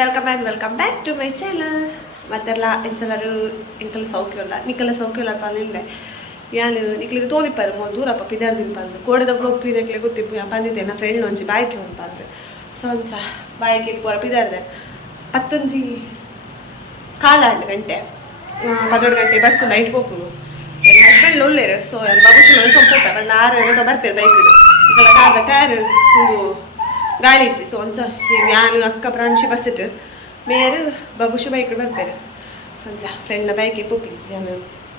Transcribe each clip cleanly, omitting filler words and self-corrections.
Welcome back to my channel. ಮತ್ತೆಲ್ಲ ಎಂಚಲರು ಎಂಕಲ್ ಸೌಖ್ಯವಲ್ಲ ನಿಕ್ಕಲ್ಲ ಸೌಖ್ಯವಲ್ಲ ಪಂದಿಂದೆ ಯಾನು ನಿಕ್ಲಿಗೆ ತೋದಿಪ್ಪಾರು ಮೂರು ದೂರಪ್ಪ ಪಿದಾರ್ದಿನ ಪಂದು ಕೋಡದ ಬ್ಲೋಕ್ ಪೀದಕ್ಲೆ ಗೊತ್ತಿಪ್ಪು ನಾನು ಪಂದಿದ್ದೆ ನನ್ನ ಫ್ರೆಂಡ್ ಒಂಚಿ ಬಾಯ್ಕೆ ಒಂದು ಪಂದು ಸೊ ಒಂಚ ಬಾಯ್ಕೆ ಪೂರ ಪಿದಾರ್ದೆ ಪತ್ತೊಂಜಿ ಕಾಲಾಂಡು ಗಂಟೆ 12 ಗಂಟೆ ಬಸ್ಸು ನೈಟ್ ಪೋಪು ನನ್ನ ಹಸ್ಬೆಂಡ್ ಒಳ್ಳೆರು ಸೊ ನನ್ನ ಬಾಬುಶು ಸ್ವಲ್ಪ ಕಣ್ಣ 6 ಏನೋ ಬರ್ತೇವೆ ಬೈಕಿಡು ಈಗೆಲ್ಲ ಕಾದ ಟೈರ್ ಒಂದು ಗಾಳಿ ಇಚ್ಚಿ ಸೊ ಒಂಚ ಈಗ ನಾನು ಅಕ್ಕ ಪ್ರಾಂಶಿ ಬಸ್ಸಿಟ್ಟು ಮೇರು ಬಾಬುಶು ಬೈಕ್ ಬರ್ತಾರೆ ಸಂಜ ಫ್ರೆಂಡ್ನ ಬೈಕೆ ಪೋಪಿ ನಾನು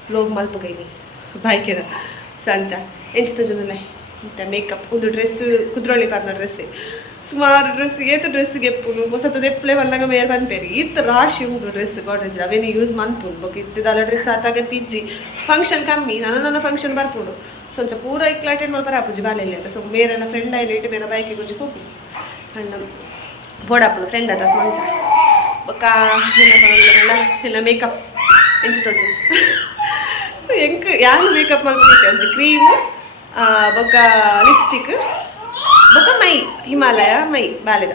ಬ್ಲೋಗ್ ಮಲ್ಪ ಕೈಲಿ ಬೈಕೆದ ಸಂಜ ಎಂಚಿತ ಜನಲ್ಲ ಇಂಥ ಮೇಕಪ್ ಒಂದು ಡ್ರೆಸ್ ಕುದ್ರೊಳ್ಳಿ ಪಾರ್ನ ಡ್ರೆಸ್ಸೇ ಸುಮಾರು ಡ್ರೆಸ್ ಏತು ಡ್ರೆಸ್ಗೆ ಎಪ್ಪುನು ಹೊಸತದ ಎಪ್ಪಲೆ ಬಂದಾಗ ಮೇರೆ ಬಂದ್ಪೇರಿ ಇತ್ತು ರಾಶಿ ಉಂಟು ಡ್ರೆಸ್ ಗಾಡ್ರೇಜ್ ಅವೇನು ಯೂಸ್ ಮನ್ಪುನು ಬೊಕ್ಕ ಇತ್ತದಲ್ಲ ಡ್ರೆಸ್ ಆತಾಗ ತಿಜ್ಜಿ ಫಂಕ್ಷನ್ ಕಮ್ಮಿ ನನ್ನ ಫಂಕ್ಷನ್ ಬರ್ಪುಡು ಸ್ವಲ್ಪ ಪೂರ ಇಕ್ಲಾಟೆಡ್ ಮಲ್ಪರ ಆಪುಜಿ ಬಾಲೆಲ್ಲಿ ಅಂತ ಸೊ ಮೇರೆ ನನ್ನ ಫ್ರೆಂಡ್ ಆಯ್ತು ಇಟ್ಟು ಮೇರೆ ಬೈಕಿಗೆ ಗುಜ್ಜಿ ಹೋಗಿ ಅಣ್ಣ ಬೋಡಪ್ಪನ ಫ್ರೆಂಡ್ ಅದ ಮಂಚ ಬೊಕ್ಕ ಎಲ್ಲ ಮೇಕಪ್ ಎಂಚುತ್ತಜು ಎಂಕ್ ಯಾರು ಮೇಕಪ್ ಮಾಡ್ಕೊಳ್ತೆ ಅಂಜಿ ಕ್ರೀಮು ಬೊಕ್ಕ ಲಿಪ್ಸ್ಟಿಕ್ ಬೊಕ್ಕ ಮೈ ಹಿಮಾಲಯ ಮೈ ಬಾಲೆದ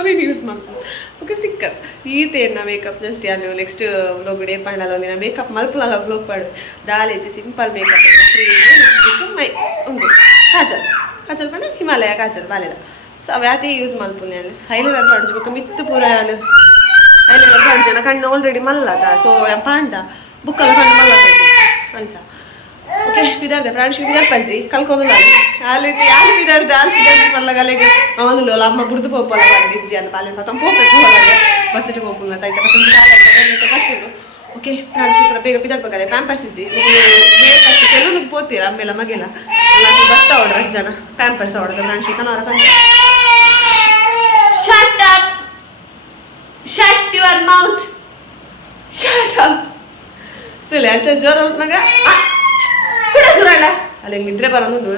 ಅವೇನು ಯೂಸ್ ಮಾಡ್ಕೊಂಡು ಬೊಕ್ಕ ಸ್ಟಿಕ್ಕರ್ ಈತೇನ ಮೇಕಪ್ ಜಸ್ಟ್ ಯಾರು ನೆಕ್ಸ್ಟ್ ವ್ಲೋಗ್ ಡೇ ಪಾಂಡಲ್ಲ ಒಂದಿನ ಮೇಕಪ್ ಮಲ್ಪಲಲ್ಲ ವ್ಲೋಗ್ ಪಾಡು ದಾಲೇತಿ ಸಿಂಪಲ್ ಮೇಕಪ್ ಕ್ರೀಮು ಲಿಪ್ಸ್ಟಿಕ್ ಮೈ ಒಂದು ಕಾಜಲ್ ಪಂಡ ಹಿಮಾಲಯ ಕಾಜಲ್ ಬಾಲೆದ ಸೊ ಅವ್ಯಾತಿ ಯೂಸ್ ಮಲ್ಪುನೆ ಅಲ್ಲಿ ಹೈಲೈನರ್ ಪಾಡ್ಜು ಬೊಕ್ಕ ಮಿತ್ತು ಪೂರ ನಾನು ಹೈಲೈನರ್ ಪಾಡ್ಜನ ಕಣ್ಣು ಆಲ್ರೆಡಿ ಮಲ್ಲದ ಸೊ ಪಾಂಡ ಬುಕ್ಕಲ್ಲ ಕಣ್ಣು ಮಲ್ಲದ ಅಂಚ ಓಕೆ ಬಿದಾರ್ದೆ ಪ್ರಾಣಿಸಿ ಬಿದಾರ್ ಪಂಜಿ ಕಲ್ಕೊಂಡು ನಾನು ಅಲ್ಲಿ ಯಾರು ಬಿದಾರ್ದೆ ಅಲ್ಲಿ ಬಿದಾರ್ಜಿ ಮಲ್ಲಗ ಅಲ್ಲಿಗೆ ಅವನು ಅಮ್ಮ ಬುಡ್ದು ಪೋಪಲ್ಲ ಇಜ್ಜಿ ಅನ್ನ ಬಾಲೆ ಮತ್ತ ಪೋಪೆ ಹೋಗಲ್ಲ ಬಸ್ಸಿಟ್ಟು ಹೋಗ್ಬೋದು ಅಂತ ಆಯ್ತಾ ಮತ್ತೊಂದು ಕಾಲ ಬಸ್ಸಿದ್ದು ಓಕೆ ಪ್ರಾಣಿಸಿ ಪೂರ ಬೇಗ ಬಿದಾಡ್ಬೇಕಾದ್ರೆ ಪ್ಯಾಂಪರ್ಸ್ ಇಜ್ಜಿ ಹೇರ್ ಕಟ್ಟಿ ಸೆಲೂನಿಗೆ ಪೋತೀರ ಆಮೇಲೆ ಮಗೆಲ್ಲ ಬತ್ತ ಹೊಡ್ರ ಜನ ಪ್ಯಾಂಪರ್ಸ್ ಹೊಡೆದು ಪ್ರಾಣಿಸಿ ಕನವರ ಪಂಚ Shut up! Shut your mouth! Shut up! ತುಲೆ ಅಂಚ ಜೋರ ಮಗ ಕೂಡ ಸುರಾಂಡ ಅಲ್ಲಿ ನಿದ್ರೆ ಬರೋದು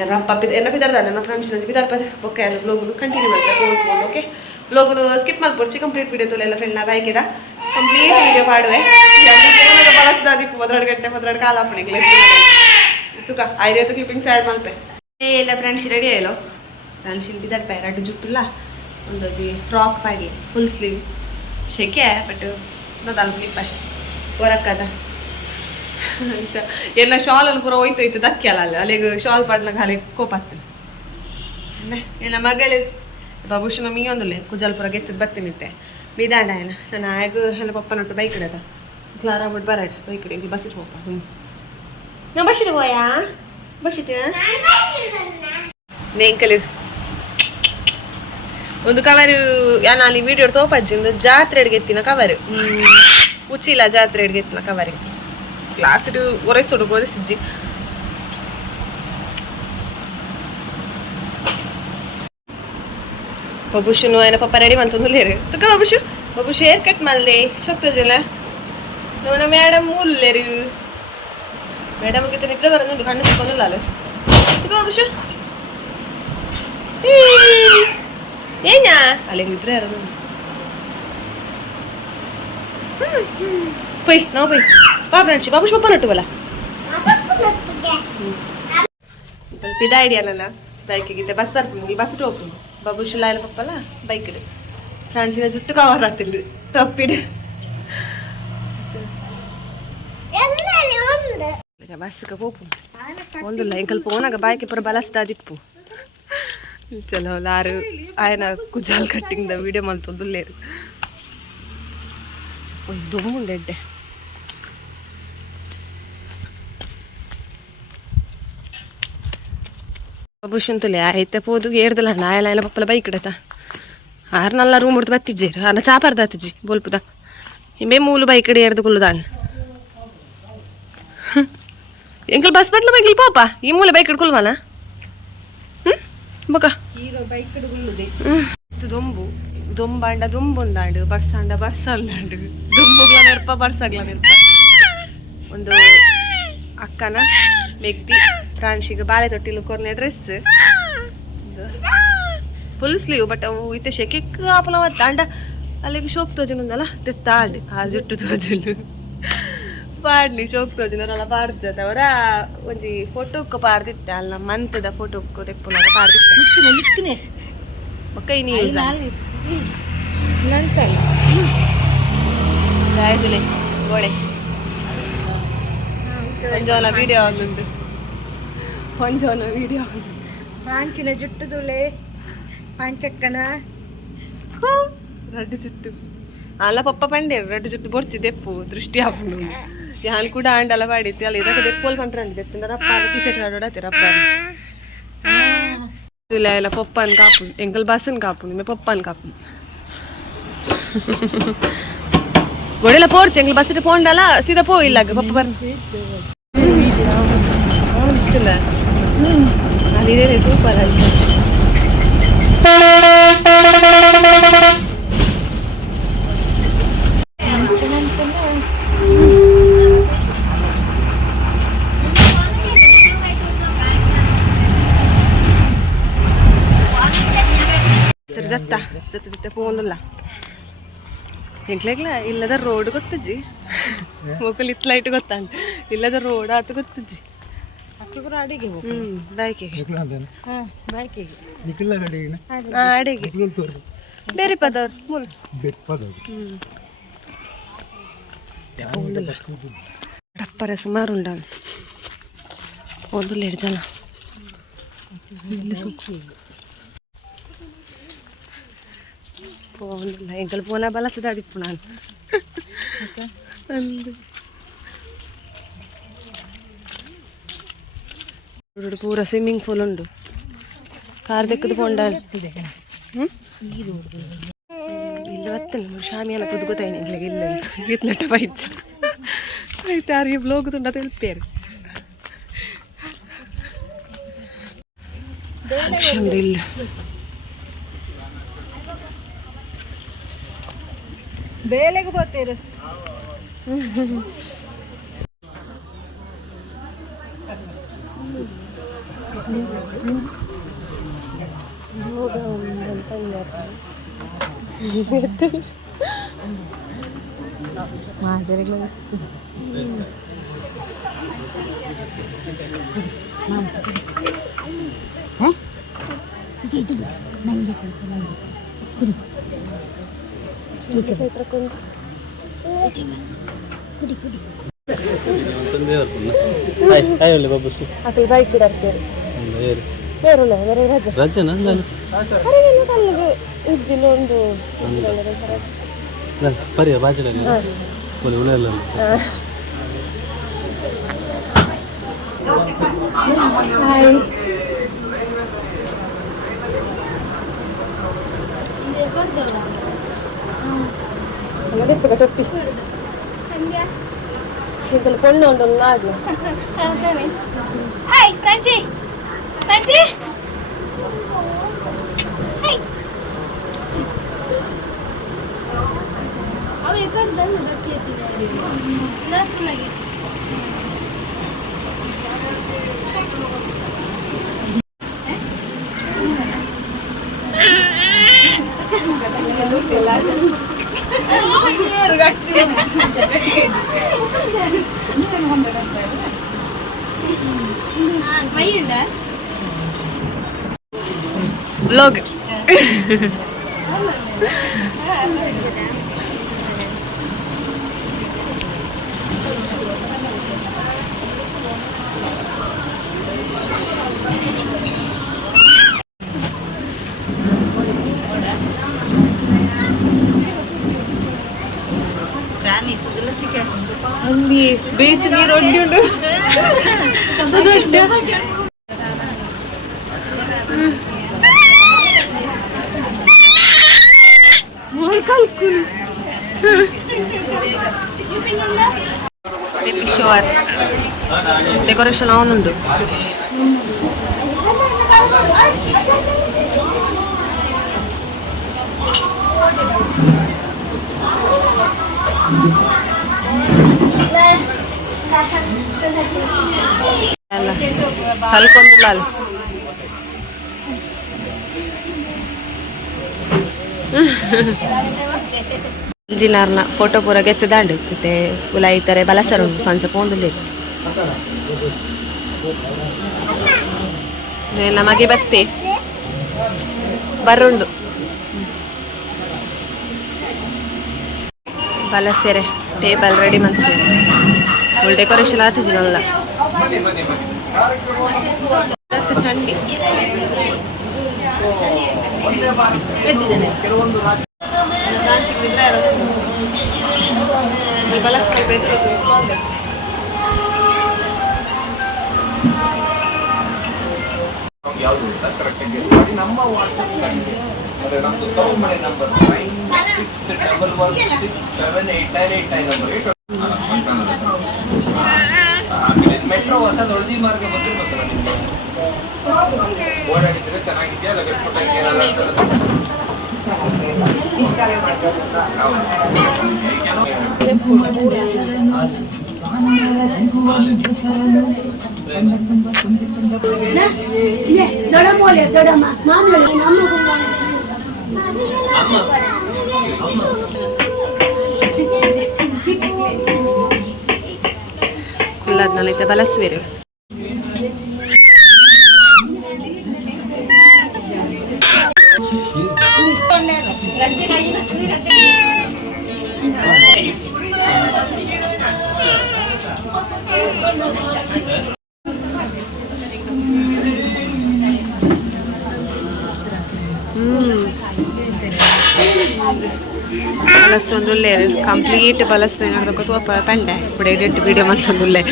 ಏನಪ್ಪ ಎನ್ನ ಬಿದ್ದಾರ್ದ ನನ್ನ ಫ್ರೆಂಡ್ಸ್ ಬಿದ್ದಾರ್ಪದ ಬೊಕ್ಕ ಎಲ್ಲ ಬ್ಲೋಗ್ನು ಕಂಟಿನ್ಯೂ ಮಾಡ್ತಾರೆ ಹೋಗ್ಬೋದು ಓಕೆ ಬ್ಲೋಗ್ನು ಸ್ಕಿಪ್ ಮಾಡ್ಕೊಡ್ಸಿ ಕಂಪ್ಲೀಟ್ ವಿಡಿಯೋ ತುಲೆ ಎಲ್ಲ ಫ್ರೆಂಡ್ ಬಾಯ್ಕಿದ ಕಂಪ್ಲೀಟ್ ವಿಡಿಯೋ ಮಾಡುವೆ ಬಳಸ್ದ ದಿಪ್ಪು 12 ಗಂಟೆ 12 ಕಾಲ ಅಪ್ಪಣಿಗೆ ತುಕ ಆಯ್ತು ಕ್ಲಿಪ್ಪಿಂಗ್ಸ್ ಆ್ಯಡ್ ಮಾಡ್ತೆ ಎಲ್ಲ ಫ್ರೆಂಡ್ಸ್ ರೆಡಿ ಆಯ್ಲೋ ಫ್ರೆಂಡ್ಸ್ ಇಲ್ಲಿ ಬಿದ್ದಾಡ್ಪ ಎರಡು ಜುಟ್ಟುಲ್ಲ ಒಂದು ಫ್ರಾಕ್ ಪಾಡಿ ಫುಲ್ ಸ್ಲೀವ್ ಶೆಕೆ ಬಟ್ ನದಲ್ಲ ಕ್ಲಿಪ್ಪ ಹೊರಕ್ಕದ ಎಲ್ಲ ಶಾಲಲ್ಲಿ ಪೂರ ಹೋಯ್ತು ದಕ್ಕೆ ಅಲ್ಲ ಅಲ್ಲಿಗೆ ಶಾಲ್ ಪಾಡ್ಲಾಗ ಅಲ್ಲಿ ಕೋಪಾಗ್ತದೆ ಎಲ್ಲ ಮಗಳು ಬಾಬುಶನ ಮೀಯೊಂದುಲೆ ಕುಜಾಲ್ಪುರ ಗೆಚ್ಚದು ಬರ್ತೀನಿತ್ತೆ ಬಿದಾಂಡ ಏನ ನಾನು ಆಗ ಎಲ್ಲ ಪಪ್ಪನೊಟ್ಟು ಬೈಕ್ ಇಡದ ಕ್ಲಾರ ಬಿಟ್ಟು ಬರಾಡ ಬೈಕ್ ಇಡಿ ಬಸ್ಸಿಟ್ಟು ಹೋಗ್ಪ ನಾ ಬಸ್ಸಿಟ್ಟು ಹೋಯಾ ಬಸ್ಸಿಟ್ಟು ನೇಂಕಲಿ ಒಂದು ಕವರು ನಾನು ಅಲ್ಲಿ ವಿಡಿಯೋ ತೋಪಜ್ಜಿ ಒಂದು ಜಾತ್ರೆ ಎತ್ತಿನ ಕವರು ಉಚ್ಚಿಲ್ಲ ಜಾತ್ರೆ ಎತ್ತಿನ ಕವರಿಗೆ ಕ್ಲಾಸ್ ಒರೆಸೋಡು ಒರೆಸಿಜ್ಜಿ ಬಬುಶುನು ఆయన ಪಪ್ಪ ರೆಡಿ ಮಂತೊಂದು ಲೇರು ತುಕ ಬಬುಶು ಹೇರ್ ಕಟ್ ಮಲ್ದೆ ಶೋಕ್ತೋಜಲ ನಮ್ಮ ಮೇಡಮ್ ಮೂಲ್ಲೇರು ಮೇಡಮ್ ಗಿತ್ತ ನಿದ್ರೆ ಬರೋದು ಕಣ್ಣು ತಿಕ್ಕೊಂದಿಲ್ಲ ಅಲ್ಲ ತುಕ ಬಬುಶು ಏನ ಅಲ್ಲಿಗೆ ನಿದ್ರೆ ಇರೋದು ಪೊಯ್ ನಾವು ಪೊಯ್ ಬಾ ಫ್ರೆಂಡ್ಸ್ ಬಾಬುಶ್ ಪಪ್ಪ ನಟ್ಟುವಲ್ಲ ಪಿದ ಐಡಿಯಾ ನನ್ನ ಬೈಕಿಗಿದ್ದೆ ಬಸ್ ಬರ್ತೀನಿ ಬಸ್ ಹೋಗ್ತೀನಿ ಬಾಬುಶ್ ಲಾಯಲ್ ಪಪ್ಪಲ್ಲ ಬೈಕ್ ಇಡು ಫ್ರೆಂಡ್ಸಿನ ಜುಟ್ಟು ಕವರ್ ಆಗ್ತಿಲ್ಲ ತಪ್ಪಿಡು ಬಸ್ಗೆ ಹೋಗು ಒಂದಿಲ್ಲ ಎಂಕಲ್ ಪೋನಾಗ ಬಾಯ್ಕೆ ಪುರ ಬಲಸ್ದಾದಿಪ್ಪು ಚಲೋ ಲಾರು ఆయన ಕುಜಾಲ್ ಕಟ್ಟಿಂಗ್ ದ ವಿಡಿಯೋ ಮಲ್ತೊಂದು ಲೇರು ದೊಮ್ಮುಂಡೆ ಎಡ್ಡೆ ಬುಷಂತುಲೆ ಆಯ್ತೆ ಪೋದು ಏರ್ದಲ್ಲ ನಾಯಲ ಪಪ್ಪಲ ಬೈಕ್ ಇಡತ ಆರು ನಲ್ಲ ರೂಮ್ ಹೊಡ್ದು ಬತ್ತಿಜ್ಜೇರು ಅನ್ನ ಚಾಪರ್ದ ಹತ್ತಿಜ್ಜಿ ಬೋಲ್ಪುದ ಹಿಂಬೆ ಮೂಲು ಬೈಕ್ ಇಡಿ ಎರ್ದು ಕುಲ್ಲುದಾಣ ಎಂಕಲ್ ಬಸ್ ಬಟ್ಲ ಬೈಕಲ್ ಪಾಪ ಈ ಮೂಲೆ ಬೈಕ್ ಇಡ್ಕೊಲ್ವಾನ ಬೊಕ ದೊಂಬು ದೊಂಬಾಂಡ ದೊಂಬೊಂದಾಂಡು ಬರ್ಸಾಂಡ ಬರ್ಸಲ್ಲಾಂಡು ದುಂಬುಗ್ಲ ನೆರ್ಪ ಬರ್ಸಗ್ಲ ನೆರ್ಪ ಒಂದು ಅಕ್ಕನ ಮೆಗ್ದಿ ಪ್ರಾಣಿಸಿಗೆ ಬಾಳೆ ತೊಟ್ಟಿಲು ಕೊರ್ನೆ ಡ್ರೆಸ್ ಫುಲ್ ಸ್ಲೀವ್ ಬಟ್ ಅವು ಇತ್ತೆ ಶೆಕೆಕ್ ಆಪಲವತ್ತ ಅಂಡ ಅಲ್ಲಿಗೆ ಶೋಕ್ ತೋಜುಂದಲ್ಲ ತೆತ್ತಾಂಡು ಆ ಜುಟ್ಟು ತೋಜುಂಡು ಪಾಡ್ಲಿ ಶೋಕ್ ತೋಜುನಲ್ಲ ಪಾಡ್ಜದ ಅವರ ಒಂಜಿ ಫೋಟೋಕ್ಕೆ ಪಾಡ್ದಿತ್ತೆ ಅಲ್ಲ ಮಂತದ ಫೋಟೋಕ್ಕೆ ತೆಪ್ಪುನಾಗ ಪಾಡ್ದಿತ್ತೆ ಬೊಕ್ಕ ಇನಿ ಯೂಸ್ ಆಯ್ತುಲೆ ಗೋಡೆ ಒಂಜೋನ ವಿಡಿಯೋ ಒಂದುಂಟು ಒಂಜೋನ ವಿಡಿಯೋ ಪಾಂಚಿನ ಜುಟ್ಟು ತುಳೆ ಪಾಂಚಕ್ಕನ రెడ్ జుట్టు అలా పప్ప పండారు రెడ్ జుట్టు పొడిచి తెప్పు దృష్టి ఆపును యాన్ కూడా ఆండి అలా పాడితే వాళ్ళు ఏదో తెప్పులు పంటరండి తెస్తున్నారు అప్పాలు తీసేటాడు అతే రప్పాలు ఇలా ఇలా పప్పు అని కాపు ఎంకల్ బస్సుని కాపు మే పప్పు అని కాపు గొడవల పోర్చి ఎంకల్ బస్సు పోండాలా సీదా పో ఇలాగ పప్పు పడుతుందా అది ఇదే తూపాలి ಸರಿ ಜತ್ತ ಜತ್ತ ಫೋನ್ಲ್ಲ ಎಂಕ್ಲೆಗ್ಲ ಇಲ್ಲದ ರೋಡ್ ಗೊತ್ತಜ್ಜಿ ಮೊಕಲ್ ಇತ್ಲೈಟ್ ಗೊತ್ತಾಂಟ ಇಲ್ಲದ ರೋಡ್ ಆತ ಗೊತ್ತಜ್ಜಿ ಅಡಿಗೆ ಬಾಯ್ಕೆಗೆ ಬಾಯ್ಕೆಗೆ ಅಡಿಗೆ ಬೇರೆ ಪದವ್ರು ಮೂಲ ಡಪ್ಪರೆ ಸುಮಾರು ಉಂಡ ಒಂದು 2 ಜನ పోనిಲ್ಲ ఎంకల్ పోనా బలసది అది ఇప్పుడు ನಾನು ಪೂರ ಸ್ವಿಮ್ಮಿಂಗ್ ಪೂಲ್ ಉಂಡು ಕಾರ್ ತೆಕ್ಕದು ಪೋಂಡಾಡು ಇಲ್ಲಿ ಬತ್ತಲ್ಲ ಶಾಮಿಯಾನ ತುದು ಗೊತ್ತಾಯ್ತು ಎಂಗ್ಲಿಗೆ ಇಲ್ಲ ಇತ್ನಟ್ಟ ಬೈಚ ಆಯ್ತು ಯಾರಿಗೆ ಬ್ಲೋಗ್ ತುಂಡ ತಿಳಿಪೇರು ಲಕ್ಷಂದು ಇಲ್ಲ ಬೇಲೆಗೆ ಬರ್ತೀರ అక్కడ బైక్ రజన కళ్ళకి ఇజ్జిలో ఉండు ಪರಿಯ ಬಾಜಲ ಉಳೆಲ್ಲ ಹಾಯ್ ಅದೇ ಟೊಪ್ಪಿ ಇದರಲ್ಲಿ ಪೊಣ್ಣು ಉಂಟು ನಾಡ್ಲು ಫ್ರೆಂಚಿ ಫ್ರೆಂಚಿ ಅವು ಎಕಡೆ ಬಂದು ಗಟ್ಟಿ ಎತ್ತಿದ್ದಾರೆ ಲತ್ತಿನಾಗೆ ಬ್ಲಾಗ್ ಅಂದಿ ಬೇತು ನೀರು ಒಡ್ಡುಂಡು ಬೇಬಿ ಶೋರ್ ಡೆಕೋರೇಷನ್ ಅವನುಂಡು ಹಲ್ಕೊಂದು ಲಾಲ್ ಜಿನಾರ್ನ ಫೋಟೋ ಪೂರ ಗೆಚ್ಚದಾಂಡು ಮತ್ತೆ ಉಲಾಯಿತಾರೆ ಬಲಸರು ಸಂಚ ಪೋಂದುಲ್ಲೆ ನಮಗೆ ಬತ್ತೆ ಬರುಂಡು ಬಲಸೆರೆ ಟೇಬಲ್ ರೆಡಿ ಮಾಡ್ತೀವಿ ಒಳ್ಳೆ ಡೆಕೋರೇಷನ್ ಆತಿಜಿನಲ್ಲ ಇವತ್ತು ಚಂಡಿ ಬಲಸ್ಕೊಂಡು ಬೆದ್ದು ಯಾವುದು ಅಂತ ಕರೆಕ್ಟಾಗಿ ಗೆಸ್ ಮಾಡಿ ನಮ್ಮ ವಾಟ್ಸಪ್ ಅದೇ ನಮ್ಮದು ತಗೊಂಬನೆ ನಂಬರ್ 9611678989 ಆಮೇಲೆ ಮೆಟ್ರೋ ಹೊಸ ದೊಡ್ಡದಿ ಮಾರ್ಗ ಬಂದಿರ್ಬೇಕಲ್ಲ ನಿಮಗೆ ಓಡಾಡಿದ್ರೆ ಚೆನ್ನಾಗಿದೆಯಾ ಲಗೇಜ್ ಕೊಟ್ಟಂಗೆ ಏನಾರ ಕುಲ್ಲಾದ್ನಲ್ಲೈತೆ ಬಲಸ್ವೇರು బలస్తుందులే కంప్లీట్ బలస్తుంది అదొక పండే ఇప్పుడు ఎడిట్ వీడియో మంతుందులే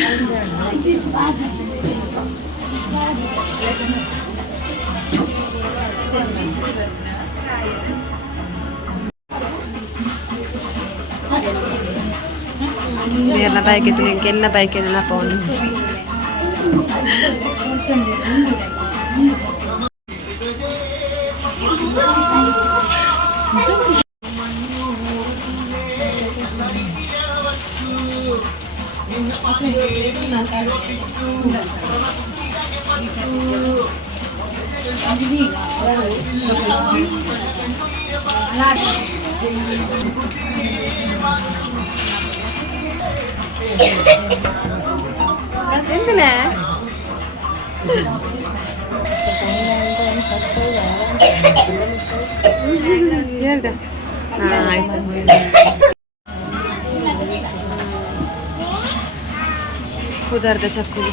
వేరే బైక్ ఎత్తు ఇంకెళ్ళిన బైక్ ఏదైనా పోను എന്തിനാ ಕುದರ್ದ ಚಕ್ಕುಲಿ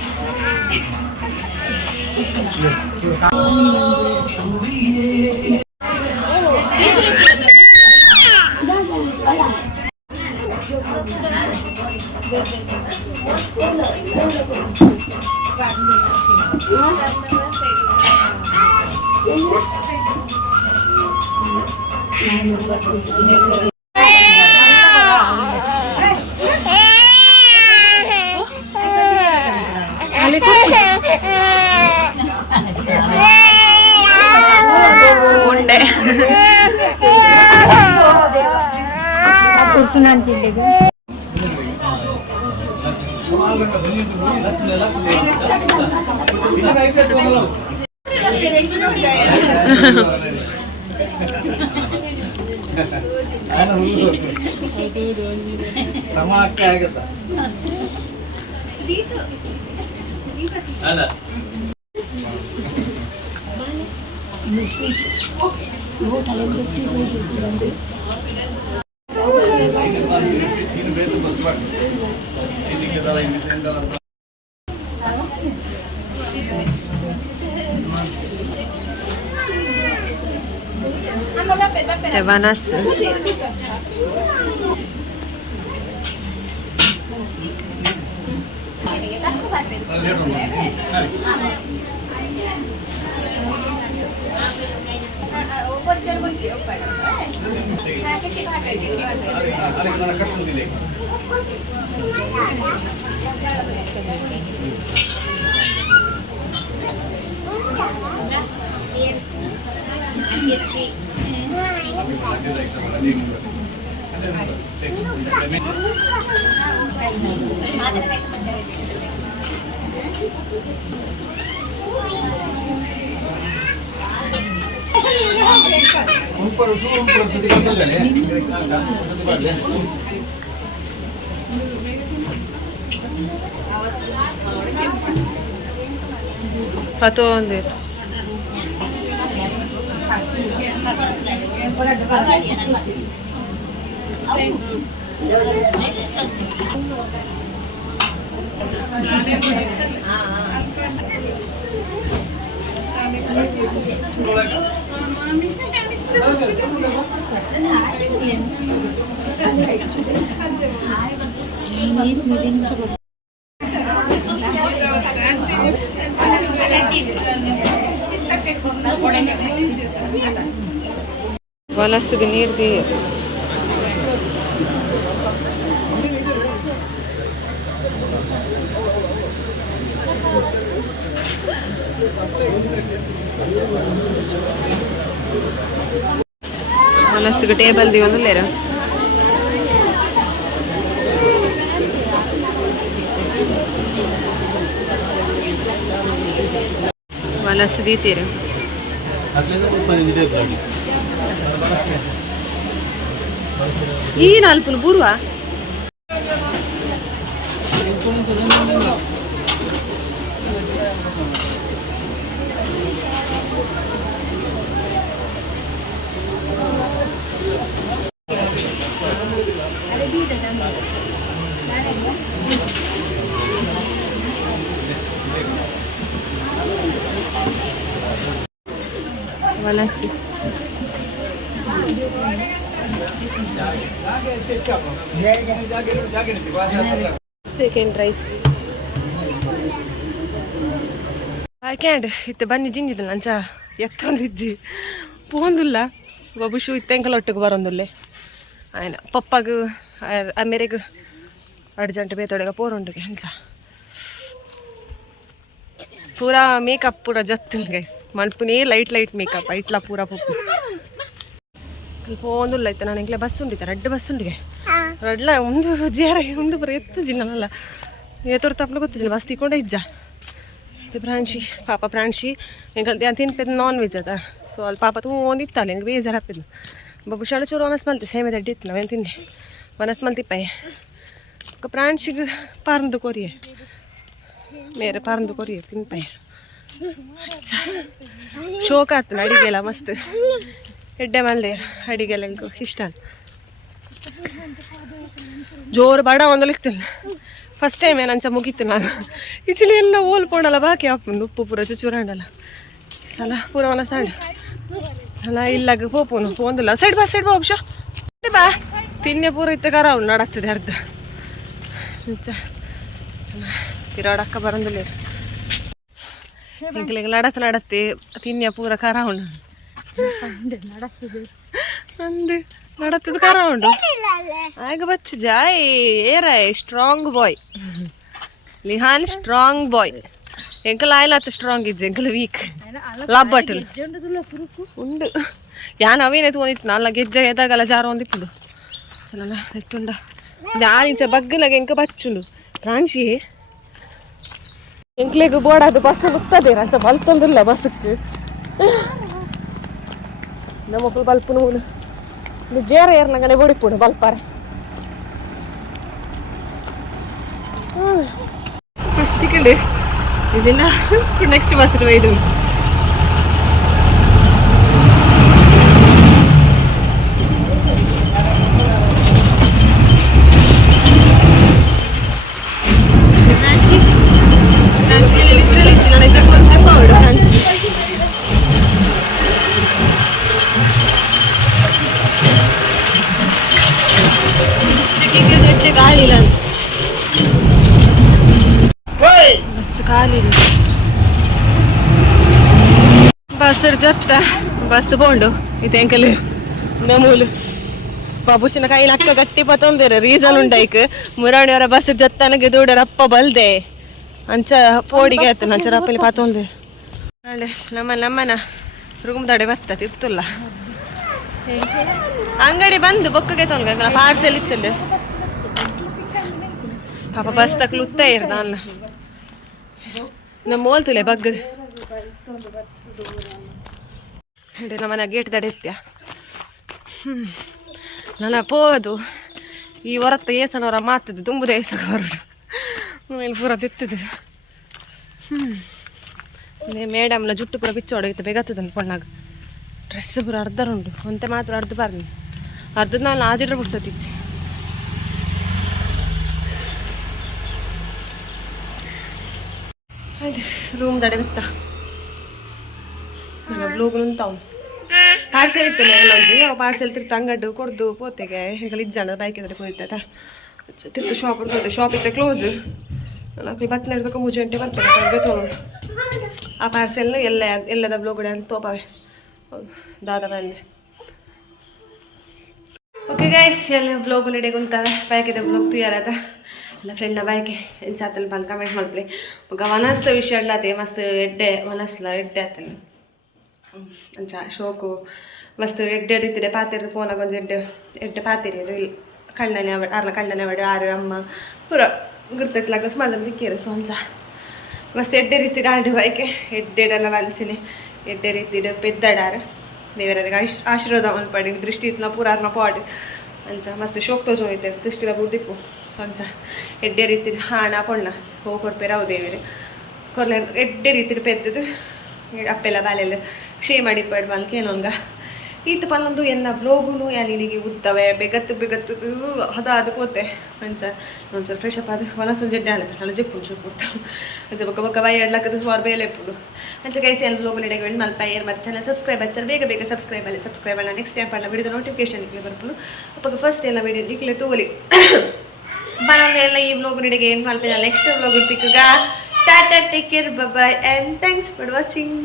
ఉండే ಸಮಾಕ್ಕೆ ಆಗುತ್ತಾ ಅಲ್ಲ Tevanas. Pato onde? ವನಸ್ಸಿಗೆ ನೀರು ದಿ ವನಸ್ಸಿಗೆ ಟೇಬಲ್ ದಿ ಒಂದು ಲೇರ ವನಸ್ಸು ದೀತೀರ ಈ ನಾಲ್ಕು ಬೂರುವ ವಲಸಿ ಸೆಕೆಂಡ್ ರೈಸ್ ಕ್ಯಾಂಡ್ ಇತ್ತೆ ಬನ್ನಿ ಜಿಂಜಿದಲ್ಲ ಅಂಚ ಎತ್ತೊಂದಿಜ್ಜಿ ಪೋಂದುಲ್ಲ ಬಬುಶು ಇತ್ತೆಂಕಲ ಒಟ್ಟಿಗೆ ಬರೋಂದುಲ್ಲೆ ಆಯ್ನ ಪಪ್ಪಗ ಅಮ್ಮೆರೆಗ್ ಅರ್ಜೆಂಟ್ ಬೇತೊಡೆಗ ಪೋರುಂಡಿಗೆ ಅಂಚ पूरा मेकअप पूरा जत्तुन गैस मल्पुने लैट मेकअप इट्ला पूरा पप्पु फोन इतना ನನಗೆ ಬಸ್ ಉಂಡಿತ ರೆಡ್ ಬಸ್ ಉಂಡಿಗೆ ರೆಡ್ಲ ಒಂದು ಜೇರ ಒಂದು ಬರ ಎತ್ತು ಜಿನ್ನಲ್ಲ ಏತೋರ್ ತಪ್ಪಲು ಗೊತ್ತಿಲ್ಲ ಬಸ್ ತಿಕೊಂಡೆ ಇಜ್ಜ ಪ್ರಾಂಶಿ ಪಾಪ ಪ್ರಾಂಶಿ ಎಂಕಲ್ ಧ್ಯಾನ್ ತಿನ್ಪೆದ್ ನಾನ್ ವೆಜ್ ಅದ ಸೊ ಅಲ್ಲಿ ಪಾಪ ತೂ ಒಂದಿತ್ತಲ್ಲ ಹೆಂಗೆ ಬೇಜಾರು ಹಾಪಿದ್ಲು ಬಬ್ಬು ಶಾಲೆ ಚೂರು ವನಸ್ ಮಲ್ತಿ ಸೇಮೆ ದಡ್ಡಿ ಇತ್ತು ನಾವೇನು ತಿಂದೆ ವನಸ್ ಮಲ್ತಿಪ್ಪಾಯ ಪ್ರಾಂಶಿಗೆ ಪಾರ್ದು ಕೊರಿಯೆ ಮೇರೆ ಪಾರ್ದು ಕೊರಿಯೆ ತಿನ್ಪಾಯ ಶೋಕ ಆಯ್ತು ಅಡಿಗೆಲ್ಲ ಮಸ್ತ್ ಎಡ್ಡೆ ಮಲ್ದೆ ಅಡಿಗೆಲ್ಲ ಇಷ್ಟ ಜೋರು ಬಡ ಒಂದಲಿಕ್ತೀನಿ ಫಸ್ಟ್ ಟೈಮ್ ಏನಂಚ ಮುಗೀತು ನಾನು ಇಚಲಿ ಎಲ್ಲ ಓಲ್ಪೋಣಲ್ಲ ಬಾಕಿ ಹಾಕೊಂಡು ಉಪ್ಪು ಪೂರ ಚುಚೂರಂಡಲ್ಲ ಸಲ ಪೂರವನ ಸಣ್ಣ ಅಲ್ಲ ಇಲ್ಲಾಗ ಪೋಪುನು ಪೋಂದಿಲ್ಲ ಸೈಡ್ ಬಾ ಒಬ್ಷ ಬಾ ತಿನ್ನೆ ಪೂರ ಇತ್ತ ಕರ ಅವ್ನು ನಡತ್ತದೆ ಅರ್ಧ ತಿರಾಡಕ್ಕ ಬರಂದಿಲ್ಲ ಇಂಕಲಿಗೆ ನಡತ್ತೆ ತಿನ್ಯ ಪೂರ ಖಾರ ಉಂಡು ಅಂದು ನಡತ್ತದ ಖಾರ ಉಂಡು ಆಗ ಬಚ್ಚು ಜಾಯ್ ಏರಾಯ್ ಸ್ಟ್ರಾಂಗ್ ಬಾಯ್ ಲಿಹಾನ್ ಸ್ಟ್ರಾಂಗ್ ಬಾಯ್ ಎಂಕಲ್ ಆಯ್ಲತ್ತ ಸ್ಟ್ರಾಂಗ್ ಇಜ್ಜೆ ಎಂಕಲ್ ವೀಕ್ ಲಬ್ ಬಟಲ್ ಉಂಡು ಯಾನ್ ಅವೇನೇ ತೋನಿತ್ತು ನಾಲ್ಕು ಗೆಜ್ಜೆ ಎದಾಗಲ್ಲ ಜಾರ ಒಂದಿಪ್ಪುಡು ಚಲನ ನೆಟ್ಟುಂಡ ಯಾನಿಂಚ ಬಗ್ಗಲಾಗ ಎಂಕ ಬಚ್ಚುಂಡು ಪ್ರಾಂಶಿ ಎಂಕ್ಲೆಗ್ ಬೋಡಾದು ಬಸ್ ಗೊತ್ತದೆ ರಂಚ ಬಲ್ತೊಂದಿಲ್ಲ ಬಸ್ಕ್ಕೆ ನಮ್ಮ ಮಕ್ಕಳು ಬಲ್ಪುನ ಮೂಲು ಜೇರ ಏರ್ನಂಗನೆ ಬೋಡಿಪುಡು ಬಲ್ಪಾರೆ ಬಸ್ ತಿಕ್ಕಂಡು ಇದೆಲ್ಲ ನೆಕ್ಸ್ಟ್ ಬಸ್ ಇದು बस खाली बस जत्ता बस बोंಡು इतेंकल नमूल बाबूशिನ ಕೈಲಿ ಅಕ್ಕ ಗಟ್ಟಿ ಪತ್ತೊಂದಿರ ರೀಸನ್ ಉಂಡೈಕ್ ಮುರಾಣಿಯವರ ಬಸ್ ಜತ್ತನಗೆ ದೂಡರಪ್ಪ ಬಲ್ದೆ ಅಂಚ ಪೋಡಿಗೆ ಆಯ್ತು ನಂಚ ರಪ್ಪಲಿ ಪತ್ತೊಂದೆ ನಾಳೆ ನಮ್ಮನ ರೂಮ್ ದಡೆ ಬತ್ತ ತಿರ್ತಲ್ಲ ಅಂಗಡಿ ಬಂದು ಬೊಕ್ಕಗೆ ತೊನ್ಗಲ್ಲ ಪಾರ್ಸೆಲ್ ಇತ್ತಂಡೆ ಪಾಪ ಬಸ್ ತಕ್ಲು ಉತ್ತ ಇರ್ ನಾನು ನಮ್ಮ ಓಲ್ತುಲೆ ಬಗ್ಗದ ನಮ್ಮನ ಗೇಟ್ ದಡೆತ್ಯ ನನ್ನ ಪೋದು ಈ ಹೊರತ್ತ ಏಸನವರ ಮಾತದ್ದು ತುಂಬುದೇ ಏಸಗ ಹೊರಡು ಇಲ್ಲಿ ಪೂರ ತಿತ್ತದು ಮೇಡಮ್ನ ಜುಟ್ಟು ಪೂರ ಬಿಚ್ಚು ಹೊಡಗಿತ್ತು ಬೇಗತ್ತದ ಅನ್ಕೊಂಡಾಗ ಡ್ರೆಸ್ ಪೂರ ಅರ್ಧರುಂಡು ಒಂತೆ ಮಾತ್ರ ಅರ್ಧ ಬಾರ್ದು ಅರ್ಧದ ನಾನು ಆಜಿಡ್ರೆ ಬಿಡ್ಸೋತಿಚ್ಚಿ ಆಯ್ತು ರೂಮ್ ದಡೆ ಬಿತ್ತ ನನ್ನ ಬ್ಲೋಗು ಉಂಟಾವು ಪಾರ್ಸೆಲ್ ಇತ್ತಲ್ಲ ಎಲ್ಲೊಂಜಿ ಅವು ಪಾರ್ಸೆಲ್ ತಿರ್ತು ಅಂಗಡ್ಡು ಕೊಡ್ದು ಪೋತೆಗೆ ಹಿಂಗೆ ಇಜ್ಜಣ ಬೈಕ್ ಎದುರು ಹೋಯ್ತದ ತಿರ್ತು ಶಾಪ್ ಹೋಯ್ತು ಶಾಪ್ ಇತ್ತ ಕ್ಲೋಸ್ ಅಲ್ಲ ಬತ್ತನೆ ಹಿಡ್ದಕ್ಕೆ ಮುಜೆ ಗಂಟೆ ಬರ್ತೇನೆ ಕಳ್ಗೆ ತೊಗೊಂಡು ಆ ಪಾರ್ಸೆಲ್ನ ಎಲ್ಲದ ಬ್ಲೋಗಡೆ ಅಂತ ತೋಪಾವೆ ದಾದ ಬಂದೆ ಓಕೆ ಗೈಸ್ ಎಲ್ಲ ಬ್ಲಾಗ್ ನಡೆಗೆ ಉಂಟಾವೆ ಬೈಕಿದೆ ಬ್ಲಾಗ್ ತುಯಾರದ ಎಲ್ಲ ಫ್ರೆಂಡ್ನ ಬೈಕೆ ಎಂಚಾತಲ್ಲಿ ಬಂದು ಕಮೆಂಟ್ ಮಾಡ್ಲಿ ಈಗ ಮನಸ್ಸ ವಿಷಯ ಅಲ್ಲದೆ ಮಸ್ತ್ ಎಡ್ಡೆ ಮನಸ್ಲ ಎಡ್ಡೆ ಆತಲ್ಲ ಅಂಚ ಶೋಕು ಮಸ್ತ್ ಎಡ್ಡೆ ಎಡಿತಿದೆ ಪಾತಿರ ಫೋನಾಗ ಒಂದು ಎಡ್ಡೆ ಪಾತಿರಿ ಅದು ಇಲ್ಲಿ ಕಣ್ಣನೆ ಆರ್ಲ ಕಣ್ಣನೆ ಮಾಡಿ ಆರು ಅಮ್ಮ ಪೂರ ಗುರ್ತಟ್ಲಾಗ ಸುಮಾರು ಜನ ದಿಕ್ಕಿರ ಸೊ ಅಂಚ ಮಸ್ತ್ ಎಡ್ಡೆ ರೀತಿ ಆಡು ಬೈಕೆ ಎಡ್ಡೆಡಲ್ಲ ಅಂಚಿನಿ ಎಡ್ಡೆ ರೀತಿ ಪೆದ್ದಾಡಾರು ದೇವರಿಗೆ ಆಶೀರ್ವಾದ ಮಲ್ಪಡಿ ದೃಷ್ಟಿ ಇತ್ತನ ಪೂರಾರ್ನ ಪಾಡು ಅಂಚ ಮಸ್ತ್ ಶೋಕ್ ತೋಜು ಹೋಯ್ತೆ ದೃಷ್ಟಿಲ ಬುಡ್ದಿಪ್ಪು ಸಂಚ ಎಡ್ಡೆ ರೀತಿ ಹಾಣ ಪೊಣ್ಣ ಹೋಗ್ಕೊಡ್ಪೆ ರಾವು ದೇವಿರು ಕೊರ್ಲೆ ಎಡ್ಡೆ ರೀತಿ ಪೆದ್ದದು ಅಪ್ಪೆಲ್ಲ ಬಾಲೆಲ್ಲ ಕ್ಷೇ ಮಾಡಿ ಪಡ್ ಬಂದ್ಕೆ ಏನೊಂಗ ಈತ ಪನ್ನೊಂದು ಎನ್ನ ಬ್ಲೋಗುನು ಯಾನಿಗೆ ಉದ್ದವೆ ಬೆಗತ್ತದು ಅದು ಪೋತೆ ಅಂಚ ಒಂಚೂರು ಫ್ರೆಶ್ ಅಪ್ ಅದು ಹೊಲಸೊಂದು ಜಡ್ಡೆ ಆಳತ್ತೆ ನಾನು ಜಿಪ್ಪು ಒಂಚೂರು ಕೊಡ್ತಾವೆ ಅಂಚ ಬೊಕ್ಕ ಬೊಕ್ಕ ಬಾಯಿ ಎಡ್ಲಕ್ಕದು ಸುಮಾರು ಬೇಲೆ ಇಪ್ಪುಡು ಅಂಚ ಕೈಸಿ ಎಲ್ಲ ಬ್ಲೋಗು ನಡೆಗೆ ವೆಂಡ್ ಮಲ್ಪ ಏರ್ ಮತ್ತು ಚಾನಲ್ ಸಬ್ಸ್ಕ್ರೈಬ್ ಹಚ್ಚಾರ ಬೇಗ ಸಬ್ಸ್ಕ್ರೈಬ್ ಅಲ್ಲ ನೆಕ್ಸ್ಟ್ ಟೈಮ್ ಪಡ್ಲ ವಿಡಿಯೋ ನೋಟಿಫಿಕೇಶನ್ ಇಕ್ಲಿ ಬರ್ಪುನು ಅಪ್ಪ ಫಸ್ಟ್ ಎಲ್ಲ ವಿಡಿಯೋ ಇಕ್ಲೆ ತೋಲಿ ಬರೋದು ಎಲ್ಲ ಈ ಬ್ಲೋಗು ನಡೆಗೆ ಏನು ಮಲ್ಪಿನ ನೆಕ್ಸ್ಟ್ ಬ್ಲೋಗ್ ಇರ್ತಿಕ್ಕಾಗ ಟಾಟಾ take care bye and thanks for watching